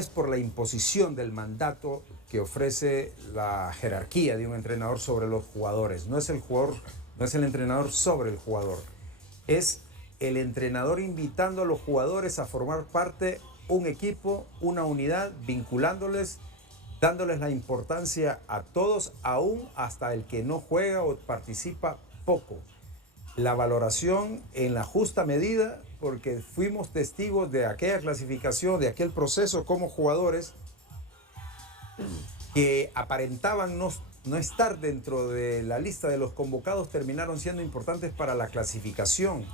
es por la imposición del mandato que ofrece la jerarquía de un entrenador sobre los jugadores. No es el jugador, no es el entrenador sobre el jugador. Es el entrenador invitando a los jugadores a formar parte un equipo, una unidad, vinculándoles, dándoles la importancia a todos, aún hasta el que no juega o participa poco. La valoración en la justa medida, porque fuimos testigos de aquella clasificación, de aquel proceso como jugadores que aparentaban no estar dentro de la lista de los convocados, terminaron siendo importantes para la clasificación.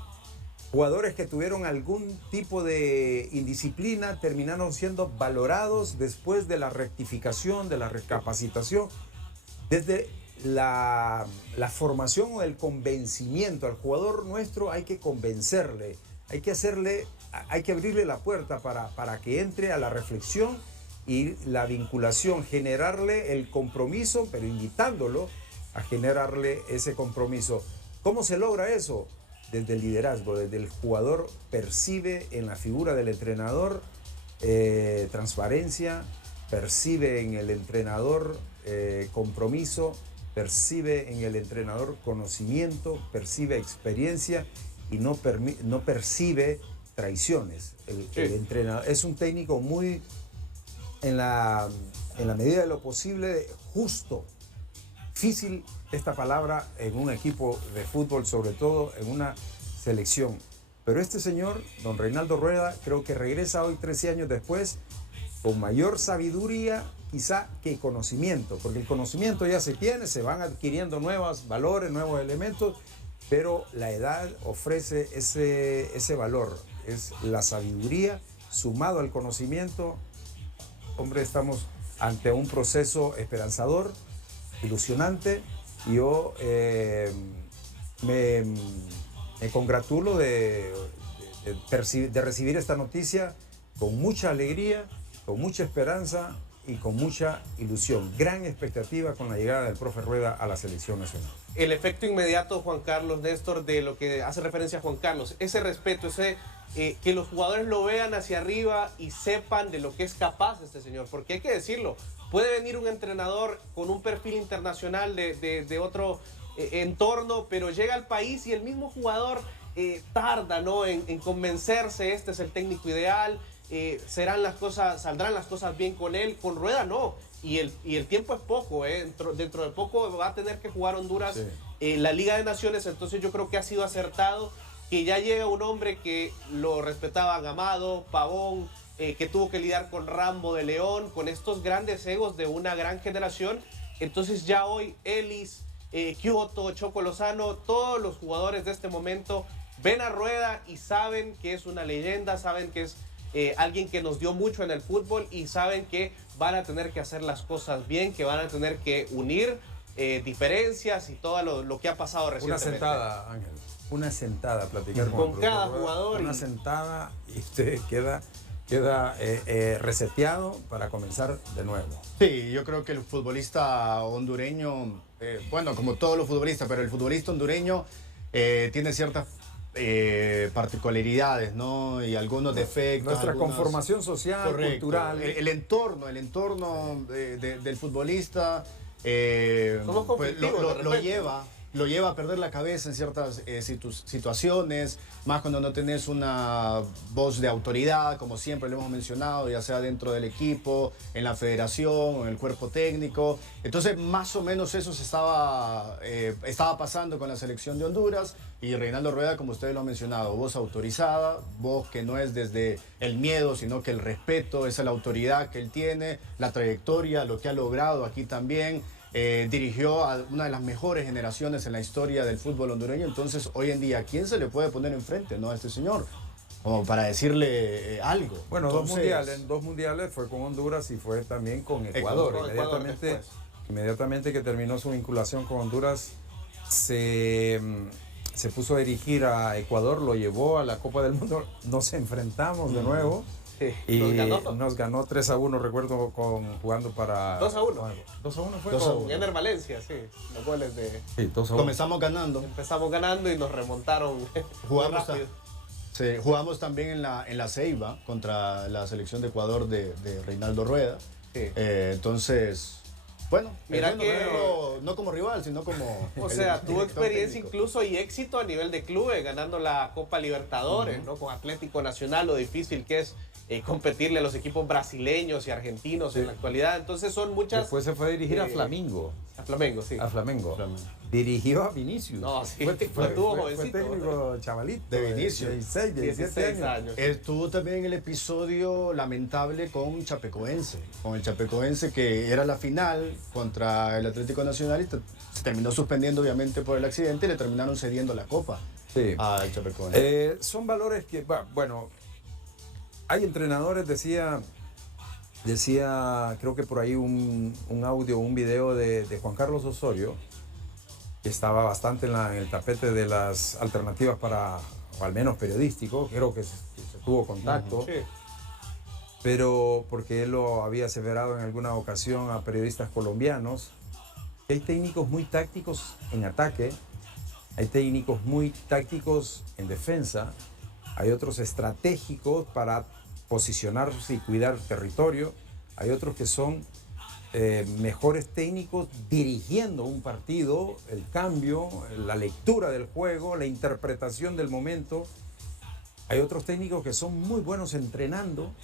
Jugadores que tuvieron algún tipo de indisciplina terminaron siendo valorados después de la rectificación, de la recapacitación, desde la formación o el convencimiento. Al jugador nuestro hay que convencerle, hay que abrirle la puerta para que entre a la reflexión y la vinculación, generarle el compromiso, pero invitándolo a generarle ese compromiso. ¿Cómo se logra eso? Desde el liderazgo, desde el jugador percibe en la figura del entrenador transparencia, percibe en el entrenador compromiso, percibe en el entrenador conocimiento, percibe experiencia y no percibe traiciones. El entrenador es un técnico muy, en la medida de lo posible, justo. Difícil esta palabra en un equipo de fútbol, sobre todo en una selección. Pero este señor, don Reinaldo Rueda, creo que regresa hoy 13 años después con mayor sabiduría quizá que conocimiento, porque el conocimiento ya se tiene, se van adquiriendo nuevos valores, nuevos elementos, pero la edad ofrece ese valor, es la sabiduría sumado al conocimiento. Hombre, estamos ante un proceso esperanzador, ilusionante. Yo me congratulo de recibir esta noticia con mucha alegría, con mucha esperanza y con mucha ilusión. Gran expectativa con la llegada del profe Rueda a la selección nacional. El efecto inmediato, Juan Carlos, Néstor, de lo que hace referencia a Juan Carlos, ese respeto, que los jugadores lo vean hacia arriba y sepan de lo que es capaz este señor, porque hay que decirlo, puede venir un entrenador con un perfil internacional de otro entorno, pero llega al país y el mismo jugador tarda, ¿no?, en convencerse, este es el técnico ideal, saldrán las cosas bien con él. Con Rueda no, y el tiempo es poco, dentro de poco va a tener que jugar Honduras la Liga de Naciones, entonces yo creo que ha sido acertado que ya llega un hombre que lo respetaban Amado, Pavón, que tuvo que lidiar con Rambo de León, con estos grandes egos de una gran generación. Entonces ya hoy Elis, Kyoto, Choco Lozano, todos los jugadores de este momento ven a Rueda y saben que es una leyenda, saben que es alguien que nos dio mucho en el fútbol y saben que van a tener que hacer las cosas bien, que van a tener que unir diferencias y todo lo que ha pasado recientemente. Una sentada, Ángel. Una sentada, platicar con cada jugador. Una sentada y usted queda reseteado para comenzar de nuevo. Sí, yo creo que el futbolista hondureño, bueno, como todos los futbolistas, pero el futbolista hondureño tiene ciertas particularidades, ¿no? Y algunos defectos. Nuestra conformación social, correcto, cultural. El entorno del futbolista pues, lo lleva a perder la cabeza en ciertas situaciones, más cuando no tenés una voz de autoridad, como siempre lo hemos mencionado, ya sea dentro del equipo, en la federación, en el cuerpo técnico. Entonces, más o menos eso se estaba pasando con la selección de Honduras, y Reinaldo Rueda, como ustedes lo han mencionado, voz autorizada, voz que no es desde el miedo, sino que el respeto, esa es la autoridad que él tiene, la trayectoria, lo que ha logrado aquí también. Dirigió a una de las mejores generaciones en la historia del fútbol hondureño. Entonces, hoy en día, ¿quién se le puede poner enfrente, no, a este señor? Como para decirle algo. Bueno, entonces, dos mundiales fue con Honduras y fue también con Ecuador. Inmediatamente que terminó su vinculación con Honduras, se puso a dirigir a Ecuador, lo llevó a la Copa del Mundo, nos enfrentamos de nuevo. Sí, y nos ganó 3-1, recuerdo, jugando para... 2-1. 2-1 fue. 2-1. Ener Valencia, sí. Los goles de... Sí, 2-1. Comenzamos ganando. Empezamos ganando y nos remontaron. Jugamos Sí, jugamos también en la Ceiba contra la selección de Ecuador de Reinaldo Rueda. Sí. Entonces, bueno, mira bueno que verlo, no como rival, sino como... o sea, tuvo experiencia técnico. incluso y éxito a nivel de clubes, ganando la Copa Libertadores, ¿no? Con Atlético Nacional, lo difícil que es competirle a los equipos brasileños y argentinos en la actualidad. Entonces son muchas... Después se fue a dirigir a Flamengo. A Flamengo, sí. A Flamengo. Flamengo. Dirigió a Vinicius. No, sí, fue jovencito. técnico chavalito. De Vinicius. 16, 17 años. Estuvo también el episodio lamentable con Chapecoense. Con el Chapecoense, que era la final contra el Atlético Nacional y se terminó suspendiendo obviamente por el accidente y le terminaron cediendo la copa al Chapecoense. Son valores que, bueno, hay entrenadores, decía creo que por ahí un audio, un video de Juan Carlos Osorio, que estaba bastante en el tapete de las alternativas para, o al menos periodístico, creo que se tuvo contacto, Sí. pero porque él lo había aseverado en alguna ocasión a periodistas colombianos, que hay técnicos muy tácticos en ataque, hay técnicos muy tácticos en defensa, hay otros estratégicos para posicionarse y cuidar territorio, hay otros que son mejores técnicos dirigiendo un partido, el cambio, la lectura del juego, la interpretación del momento. Hay otros técnicos que son muy buenos entrenando,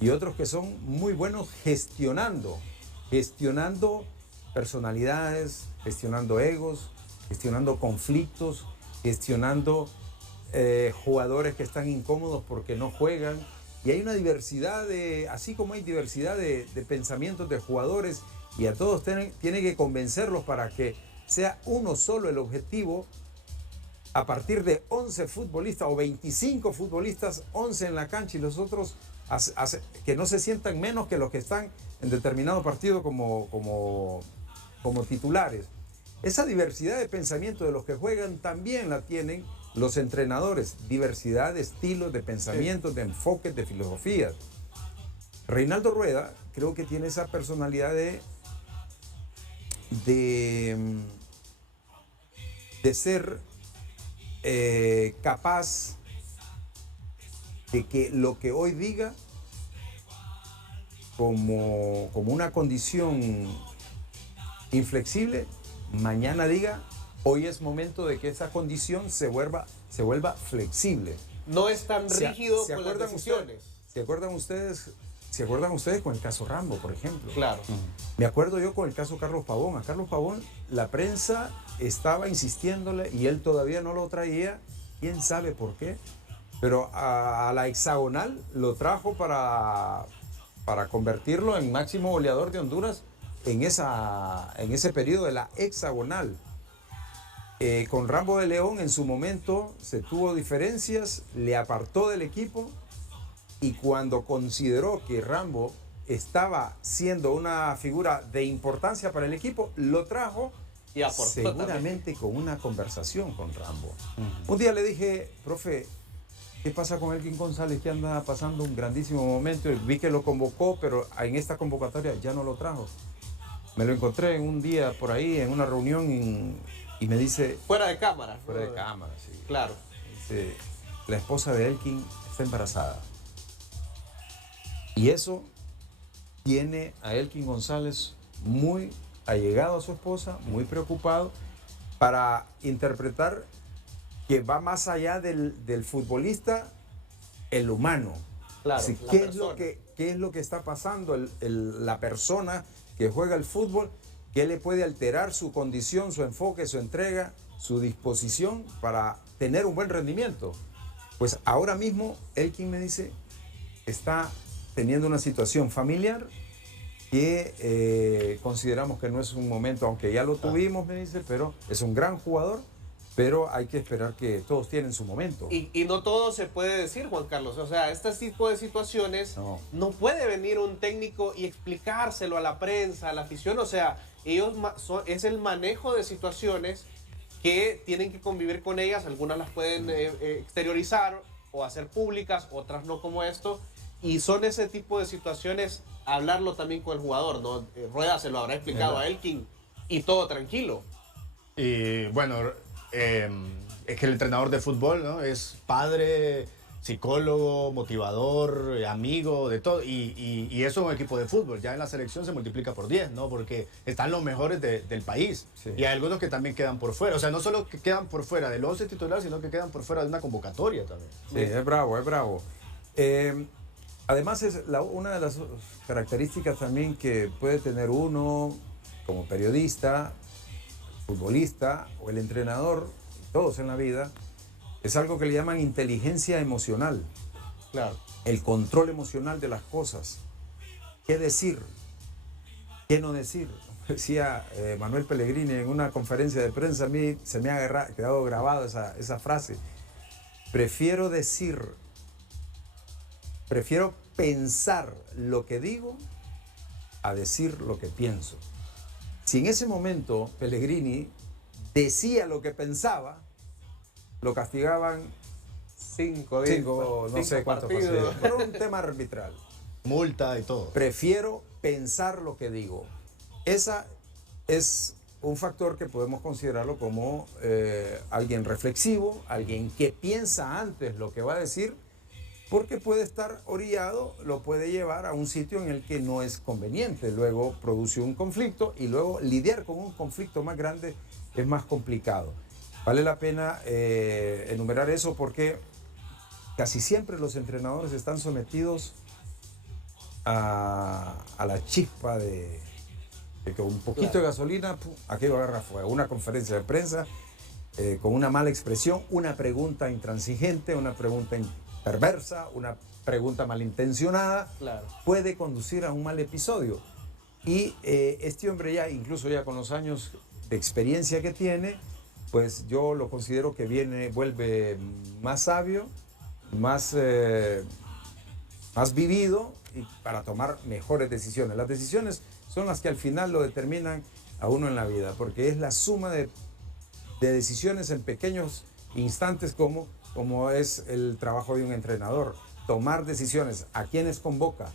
y otros que son muy buenos gestionando personalidades, gestionando egos, gestionando conflictos, gestionando jugadores que están incómodos porque no juegan. Y hay una diversidad así como hay diversidad de pensamientos de jugadores, y a todos tiene que convencerlos para que sea uno solo el objetivo. A partir de 11 futbolistas o 25 futbolistas, 11 en la cancha y los otros que no se sientan menos que los que están en determinado partido como titulares. Esa diversidad de pensamiento de los que juegan también la tienen los entrenadores, diversidad de estilos, de pensamientos, de enfoques, de filosofías. Reinaldo Rueda creo que tiene esa personalidad de ser capaz de que lo que hoy diga como una condición inflexible, mañana diga: hoy es momento de que esa condición se vuelva flexible. No es tan rígido con las decisiones. ¿Se acuerdan ustedes con el caso Rambo, por ejemplo? Claro. Me acuerdo yo con el caso Carlos Pavón. A Carlos Pavón la prensa estaba insistiéndole y él todavía no lo traía. ¿Quién sabe por qué? Pero a la hexagonal lo trajo para convertirlo en máximo goleador de Honduras en ese periodo de la hexagonal. Con Rambo de León en su momento se tuvo diferencias, le apartó del equipo, y cuando consideró que Rambo estaba siendo una figura de importancia para el equipo, lo trajo y aportó seguramente también con una conversación con Rambo. Un día le dije: profe, ¿qué pasa con Elkin González, que anda pasando un grandísimo momento? Y vi que lo convocó, pero en esta convocatoria ya no lo trajo. Me lo encontré en un día por ahí, en una reunión, y me dice... Fuera de cámara. Fuera de cámara, sí. Claro. Dice: la esposa de Elkin está embarazada. Y eso tiene a Elkin González muy allegado a su esposa, muy preocupado, para interpretar que va más allá del futbolista, el humano. Claro, Así, ¿qué es lo que está pasando? La persona que juega el fútbol, ¿qué le puede alterar su condición, su enfoque, su entrega, su disposición para tener un buen rendimiento? Pues ahora mismo Elkin, me dice, está teniendo una situación familiar que consideramos que no es un momento, aunque ya lo tuvimos, me dice, pero es un gran jugador, pero hay que esperar que todos tienen su momento. Y no todo se puede decir, Juan Carlos. O sea, este tipo de situaciones no puede venir un técnico y explicárselo a la prensa, a la afición. O sea, es el manejo de situaciones que tienen que convivir con ellas. Algunas las pueden exteriorizar o hacer públicas, otras no, como esto. Y son ese tipo de situaciones, hablarlo también con el jugador, ¿no? Rueda se lo habrá explicado a Elkin y todo tranquilo. Y bueno, es que el entrenador de fútbol, ¿no? Es padre, psicólogo, motivador, amigo, de todo. Y eso en un equipo de fútbol. Ya en la selección se multiplica por 10, ¿no? Porque están los mejores del país. Sí. Y hay algunos que también quedan por fuera. O sea, no solo que quedan por fuera del 11 titular, sino que quedan por fuera de una convocatoria también. Sí, es bravo, es bravo. Además, una de las características también que puede tener uno como periodista, futbolista o el entrenador, todos en la vida, es algo que le llaman inteligencia emocional. Claro. El control emocional de las cosas. ¿Qué decir? ¿Qué no decir? Decía Manuel Pellegrini en una conferencia de prensa, a mí se me ha quedado grabada esa frase. Prefiero pensar lo que digo a decir lo que pienso. Si en ese momento Pellegrini decía lo que pensaba, lo castigaban 5 no sé cuántos partidos, por un tema arbitral. Multa y todo. Prefiero pensar lo que digo. Esa es un factor que podemos considerarlo como alguien reflexivo, alguien que piensa antes lo que va a decir, porque puede estar orillado, lo puede llevar a un sitio en el que no es conveniente. Luego produce un conflicto y luego lidiar con un conflicto más grande es más complicado. Vale la pena enumerar eso porque casi siempre los entrenadores están sometidos a la chispa de que un poquito de gasolina, aquello agarra fuego. Una conferencia de prensa con una mala expresión, una pregunta intransigente, una pregunta perversa, una pregunta malintencionada, claro, puede conducir a un mal episodio. Y este hombre ya, incluso ya con los años de experiencia que tiene, pues yo lo considero que vuelve más sabio, más vivido y para tomar mejores decisiones. Las decisiones son las que al final lo determinan a uno en la vida, porque es la suma de decisiones en pequeños instantes como es el trabajo de un entrenador. Tomar decisiones, a quiénes convoca,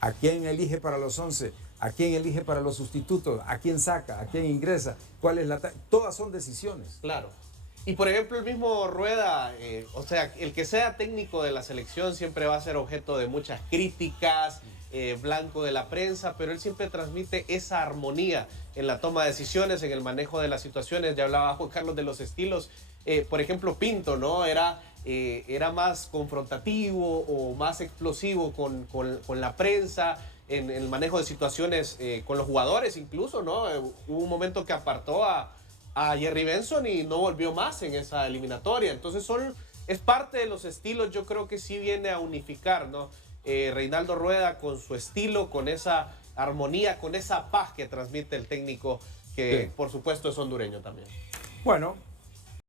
a quién elige para los 11, a quién elige para los sustitutos, a quién saca, a quién ingresa, cuál es todas son decisiones. Claro. Y por ejemplo el mismo Rueda, o sea, el que sea técnico de la selección siempre va a ser objeto de muchas críticas, blanco de la prensa, pero él siempre transmite esa armonía en la toma de decisiones, en el manejo de las situaciones. Ya hablaba Juan Carlos de los estilos. Por ejemplo, Pinto, ¿no? Era más confrontativo o más explosivo con la prensa, en el manejo de situaciones con los jugadores incluso, ¿no? Hubo un momento que apartó a Jerry Benson y no volvió más en esa eliminatoria. Entonces es parte de los estilos, yo creo que sí viene a unificar, ¿no? Reinaldo Rueda con su estilo, con esa armonía, con esa paz que transmite el técnico, que sí, por supuesto es hondureño también. Bueno,